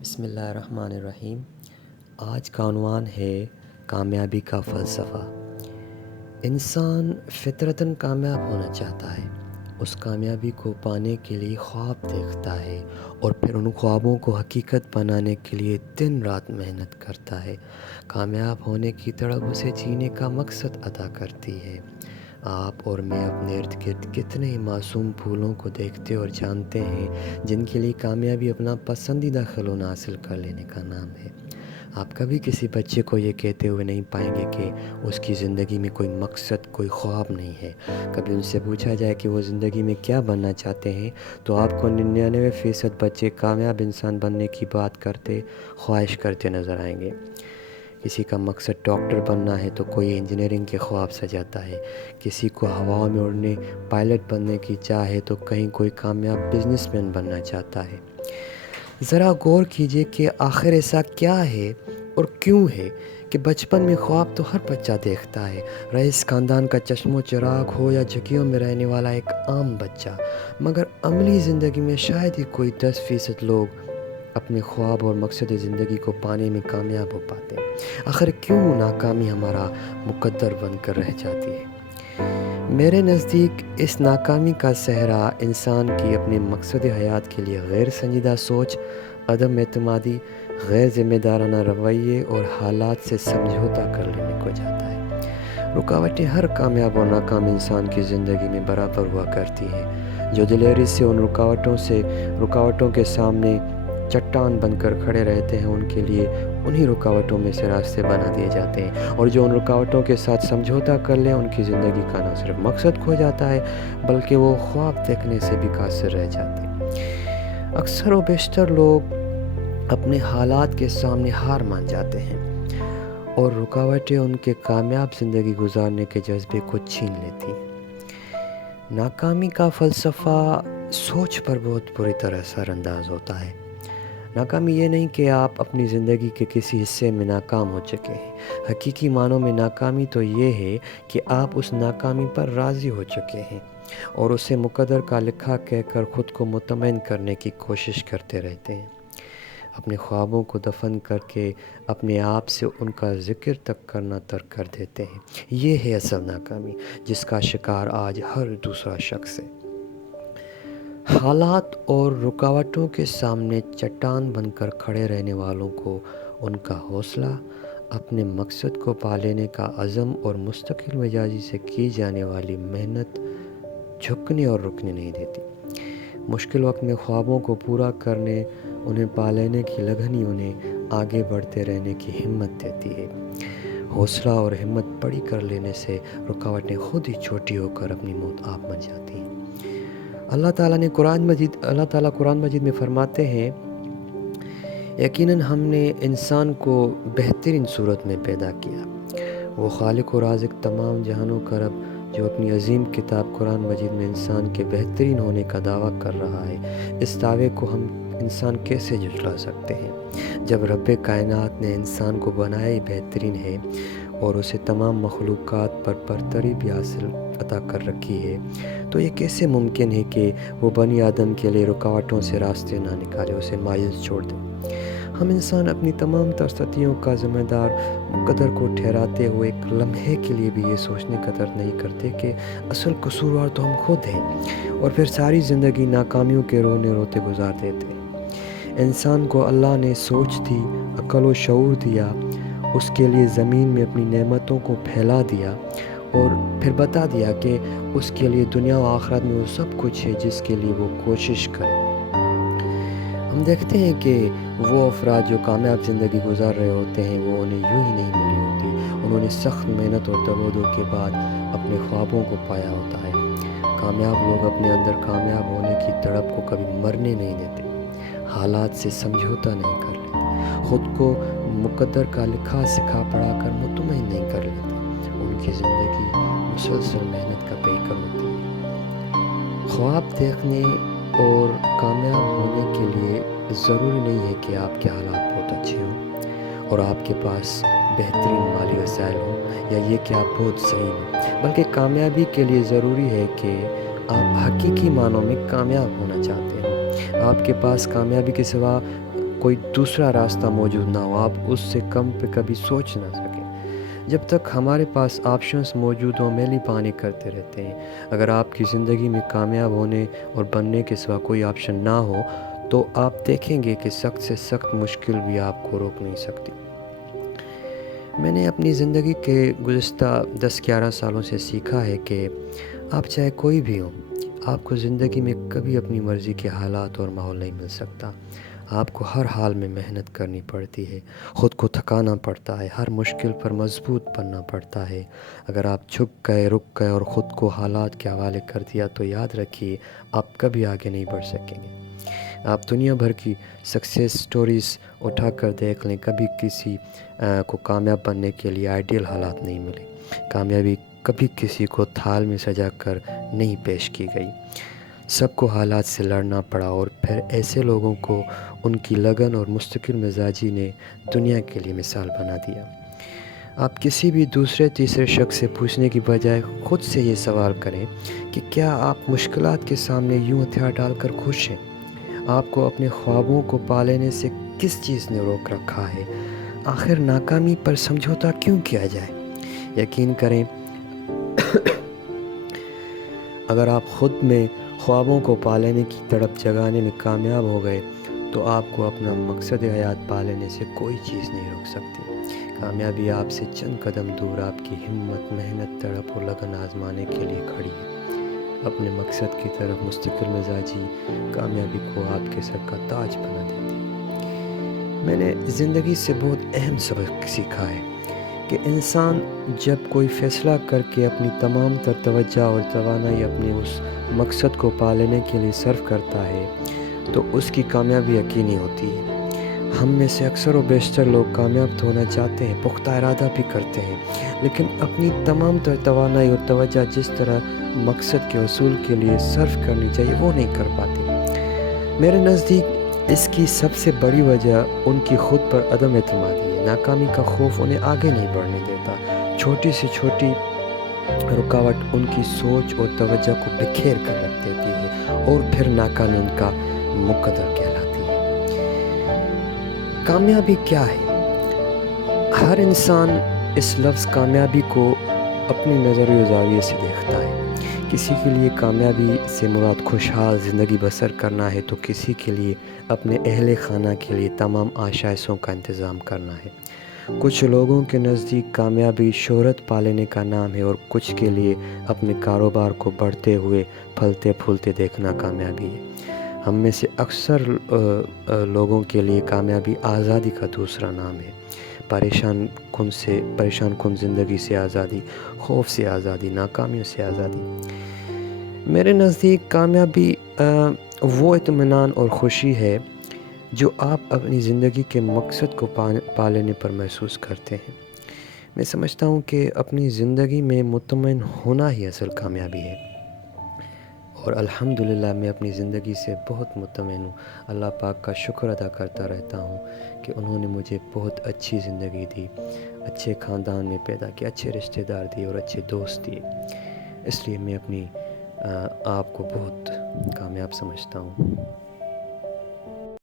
بسم اللہ الرحمن الرحیم۔ آج کا عنوان ہے کامیابی کا فلسفہ۔ انسان فطرتاً کامیاب ہونا چاہتا ہے۔ اس کامیابی کو پانے کے لیے خواب دیکھتا ہے اور پھر ان خوابوں کو حقیقت بنانے کے لیے دن رات محنت کرتا ہے۔ کامیاب ہونے کی تڑپ اسے جینے کا مقصد ادا کرتی ہے۔ آپ اور میں اپنے ارد گرد کتنے ہی معصوم پھولوں کو دیکھتے اور جانتے ہیں جن کے لیے کامیابی اپنا پسندیدہ کھلونا حاصل کر لینے کا نام ہے۔ آپ کبھی کسی بچے کو یہ کہتے ہوئے نہیں پائیں گے کہ اس کی زندگی میں کوئی مقصد، کوئی خواب نہیں ہے۔ کبھی ان سے پوچھا جائے کہ وہ زندگی میں کیا بننا چاہتے ہیں تو آپ کو 99% بچے کامیاب انسان بننے کی بات کرتے، خواہش کرتے نظر آئیں گے۔ کسی کا مقصد ڈاکٹر بننا ہے تو کوئی انجینئرنگ کے خواب سجاتا ہے۔ کسی کو ہوا میں اڑنے پائلٹ بننے کی چاہ ہے تو کہیں کوئی کامیاب بزنس مین بننا چاہتا ہے۔ ذرا غور کیجئے کہ آخر ایسا کیا ہے اور کیوں ہے کہ بچپن میں خواب تو ہر بچہ دیکھتا ہے، رئیس خاندان کا چشم و چراغ ہو یا جھگیوں میں رہنے والا ایک عام بچہ، مگر عملی زندگی میں شاید ہی کوئی 10% لوگ اپنے خواب اور مقصد زندگی کو پانے میں کامیاب ہو پاتے ہیں۔ آخر کیوں ناکامی ہمارا مقدر بن کر رہ جاتی ہے؟ میرے نزدیک اس ناکامی کا صحرا انسان کی اپنے مقصد حیات کے لیے غیر سنجیدہ سوچ، عدم اعتمادی، غیر ذمہ دارانہ رویے اور حالات سے سمجھوتا کر لینے کو جاتا ہے۔ رکاوٹیں ہر کامیاب اور ناکام انسان کی زندگی میں برابر ہوا کرتی ہیں۔ جو دلیری سے ان رکاوٹوں کے سامنے چٹان بن کر کھڑے رہتے ہیں، ان کے لیے انہی رکاوٹوں میں سے راستے بنا دیے جاتے ہیں، اور جو ان رکاوٹوں کے ساتھ سمجھوتا کر لیں، ان کی زندگی کا نہ صرف مقصد کھو جاتا ہے بلکہ وہ خواب دیکھنے سے بھی قاصر رہ جاتے ہیں۔ اکثر و بیشتر لوگ اپنے حالات کے سامنے ہار مان جاتے ہیں اور رکاوٹیں ان کے کامیاب زندگی گزارنے کے جذبے کو چھین لیتی ہیں۔ ناکامی کا فلسفہ سوچ پر بہت بری طرح اثر انداز ہوتا ہے۔ ناکامی یہ نہیں کہ آپ اپنی زندگی کے کسی حصے میں ناکام ہو چکے ہیں۔ حقیقی معنوں میں ناکامی تو یہ ہے کہ آپ اس ناکامی پر راضی ہو چکے ہیں اور اسے مقدر کا لکھا کہہ کر خود کو مطمئن کرنے کی کوشش کرتے رہتے ہیں۔ اپنے خوابوں کو دفن کر کے اپنے آپ سے ان کا ذکر تک کرنا ترک کر دیتے ہیں۔ یہ ہے اصل ناکامی، جس کا شکار آج ہر دوسرا شخص ہے۔ حالات اور رکاوٹوں کے سامنے چٹان بن کر کھڑے رہنے والوں کو ان کا حوصلہ، اپنے مقصد کو پا لینے کا عزم اور مستقل مزاجی سے کی جانے والی محنت جھکنے اور رکنے نہیں دیتی۔ مشکل وقت میں خوابوں کو پورا کرنے، انہیں پا لینے کی لگن ہی انہیں آگے بڑھتے رہنے کی ہمت دیتی ہے۔ حوصلہ اور ہمت بڑی کر لینے سے رکاوٹیں خود ہی چھوٹی ہو کر اپنی موت آپ بن جاتی ہیں۔ اللہ تعالیٰ قرآن مجید میں فرماتے ہیں، یقیناً ہم نے انسان کو بہترین صورت میں پیدا کیا۔ وہ خالق و رازق تمام جہانوں کا رب جو اپنی عظیم کتاب قرآن مجید میں انسان کے بہترین ہونے کا دعویٰ کر رہا ہے، اس دعوے کو ہم انسان کیسے جھٹلا سکتے ہیں؟ جب رب کائنات نے انسان کو بنایا ہی بہترین ہے اور اسے تمام مخلوقات پر برتری بھی حاصل عطا کر رکھی ہے، تو یہ کیسے ممکن ہے کہ وہ بنی آدم کے لیے رکاوٹوں سے راستے نہ نکالے، اسے مایوس چھوڑ دے؟ ہم انسان اپنی تمام ترستیوں کا ذمہ دار مقدر کو ٹھہراتے ہوئے ایک لمحے کے لیے بھی یہ سوچنے قدر نہیں کرتے کہ اصل قصوروار تو ہم خود ہیں، اور پھر ساری زندگی ناکامیوں کے رونے روتے گزار دیتے ہیں۔ انسان کو اللہ نے سوچ دی، عقل و شعور دیا، اس کے لیے زمین میں اپنی نعمتوں کو پھیلا دیا اور پھر بتا دیا کہ اس کے لیے دنیا و آخرت میں وہ سب کچھ ہے جس کے لیے وہ کوشش کرے۔ ہم دیکھتے ہیں کہ وہ افراد جو کامیاب زندگی گزار رہے ہوتے ہیں، وہ انہیں یوں ہی نہیں ملی ہوتی۔ انہوں نے سخت محنت اور دو کے بعد اپنے خوابوں کو پایا ہوتا ہے۔ کامیاب لوگ اپنے اندر کامیاب ہونے کی تڑپ کو کبھی مرنے نہیں دیتے، حالات سے سمجھوتا نہیں کر لیتے، خود کو مقدر کا لکھا سکھا پڑھا کر مطمئن نہیں کر لیتے۔ ان کی زندگی مسلسل محنت کا پیکر ہوتی ہے۔ خواب دیکھنے اور کامیاب ہونے کے لیے ضروری نہیں ہے کہ آپ کے حالات بہت اچھے ہوں اور آپ کے پاس بہترین مالی وسائل ہوں، یا یہ کہ آپ بہت صحیح ہوں، بلکہ کامیابی کے لیے ضروری ہے کہ آپ حقیقی معنوں میں کامیاب ہونا چاہتے ہیں۔ آپ کے پاس کامیابی کے سوا کوئی دوسرا راستہ موجود نہ ہو، آپ اس سے کم پہ کبھی سوچ نہ سکیں۔ جب تک ہمارے پاس آپشنز موجود ہوں، میلی پانی کرتے رہتے ہیں۔ اگر آپ کی زندگی میں کامیاب ہونے اور بننے کے سوا کوئی آپشن نہ ہو تو آپ دیکھیں گے کہ سخت سے سخت مشکل بھی آپ کو روک نہیں سکتی۔ میں نے اپنی زندگی کے گزشتہ 10-11 سالوں سے سیکھا ہے کہ آپ چاہے کوئی بھی ہوں، آپ کو زندگی میں کبھی اپنی مرضی کے حالات اور ماحول نہیں مل سکتا۔ آپ کو ہر حال میں محنت کرنی پڑتی ہے، خود کو تھکانا پڑتا ہے، ہر مشکل پر مضبوط بننا پڑتا ہے۔ اگر آپ جھک گئے، رک گئے اور خود کو حالات کے حوالے کر دیا تو یاد رکھیے آپ کبھی آگے نہیں بڑھ سکیں گے۔ آپ دنیا بھر کی سکسیس سٹوریز اٹھا کر دیکھ لیں، کبھی کسی کو کامیاب بننے کے لیے آئیڈیل حالات نہیں ملے۔ کامیابی کبھی کسی کو تھال میں سجا کر نہیں پیش کی گئی، سب کو حالات سے لڑنا پڑا، اور پھر ایسے لوگوں کو ان کی لگن اور مستقل مزاجی نے دنیا کے لیے مثال بنا دیا۔ آپ کسی بھی دوسرے تیسرے شخص سے پوچھنے کی بجائے خود سے یہ سوال کریں کہ کیا آپ مشکلات کے سامنے یوں ہتھیار ڈال کر خوش ہیں؟ آپ کو اپنے خوابوں کو پا لینے سے کس چیز نے روک رکھا ہے؟ آخر ناکامی پر سمجھوتہ کیوں کیا جائے؟ یقین کریں اگر آپ خود میں خوابوں کو پا لینے کی تڑپ جگانے میں کامیاب ہو گئے تو آپ کو اپنا مقصد حیات پا لینے سے کوئی چیز نہیں روک سکتی۔ کامیابی آپ سے چند قدم دور آپ کی ہمت، محنت، تڑپ اور لگن آزمانے کے لیے کھڑی ہے۔ اپنے مقصد کی طرف مستقل مزاجی کامیابی کو آپ کے سر کا تاج بنا دیتی ہے۔ میں نے زندگی سے بہت اہم سبق سیکھا ہے کہ انسان جب کوئی فیصلہ کر کے اپنی تمام تر توجہ اور توانائی اپنے اس مقصد کو پا لینے کے لیے صرف کرتا ہے تو اس کی کامیابی یقینی ہوتی ہے۔ ہم میں سے اکثر و بیشتر لوگ کامیاب ہونا چاہتے ہیں، پختہ ارادہ بھی کرتے ہیں، لیکن اپنی تمام تر توانائی اور توجہ جس طرح مقصد کے حصول کے لیے صرف کرنی چاہیے وہ نہیں کر پاتے۔ میرے نزدیک اس کی سب سے بڑی وجہ ان کی خود پر عدم اعتمادی ہے۔ ناکامی کا خوف انہیں آگے نہیں بڑھنے دیتا۔ چھوٹی سے چھوٹی رکاوٹ ان کی سوچ اور توجہ کو بکھیر کر رکھ دیتی ہے اور پھر ناکامی ان کا مقدر کہلاتی ہے۔ کامیابی کیا ہے؟ ہر انسان اس لفظ کامیابی کو اپنی نظریے و زاویے سے دیکھتا ہے۔ کسی کے لیے کامیابی سے مراد خوشحال زندگی بسر کرنا ہے تو کسی کے لیے اپنے اہل خانہ کے لیے تمام آشائشوں کا انتظام کرنا ہے۔ کچھ لوگوں کے نزدیک کامیابی شہرت پا لینے کا نام ہے اور کچھ کے لیے اپنے کاروبار کو بڑھتے ہوئے پھلتے پھولتے دیکھنا کامیابی ہے۔ ہم میں سے اکثر لوگوں کے لیے کامیابی آزادی کا دوسرا نام ہے۔ پریشان کن زندگی سے آزادی، خوف سے آزادی، ناکامیوں سے آزادی۔ میرے نزدیک کامیابی وہ اطمینان اور خوشی ہے جو آپ اپنی زندگی کے مقصد کو پا لینے پر محسوس کرتے ہیں۔ میں سمجھتا ہوں کہ اپنی زندگی میں مطمئن ہونا ہی اصل کامیابی ہے، اور الحمدللہ میں اپنی زندگی سے بہت مطمئن ہوں۔ اللہ پاک کا شکر ادا کرتا رہتا ہوں کہ انہوں نے مجھے بہت اچھی زندگی دی، اچھے خاندان میں پیدا کیا، اچھے رشتہ دار دیے اور اچھے دوست دیے۔ اس لیے میں اپنی آپ کو بہت کامیاب سمجھتا ہوں۔